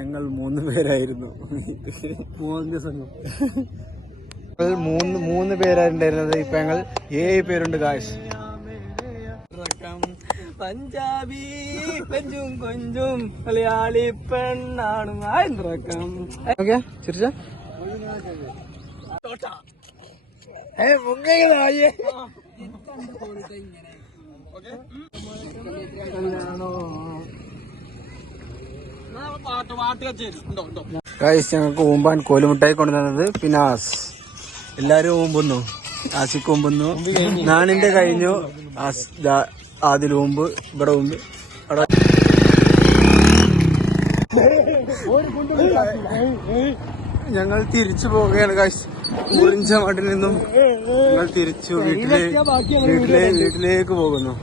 ഞങ്ങൾ 3 പേരായിരുന്നു. 3 പേരായിട്ടുണ്ടായിരുന്നത്. ഇപ്പൊ ഞങ്ങൾ 7 പേരുണ്ട് ഗായ്സ്. പഞ്ചാബി കൊഞ്ചും കൊഞ്ചും മലയാളി പെണ്ണാണ് ചിരിച്ച ഞങ്ങൾക്ക് ഊമ്പാൻ കോലുമുട്ടായി കൊണ്ടുവന്നത്. പിന്നെ എല്ലാരും ഊമ്പുന്നു. ആസിക്ക് ഊമ്പുന്നു. നാണിന്റെ കഴിഞ്ഞു. അതിൽ ഊമ്പ്, ഇവിടെ ഊമ്പ്. ഞങ്ങൾ തിരിച്ചു പോവുകയാണ് ഗൈസ്. മുറിഞ്ച മട്ടിൽ നിന്നും ഞങ്ങൾ തിരിച്ചു വീട്ടിലേക്ക് പോകുന്നു.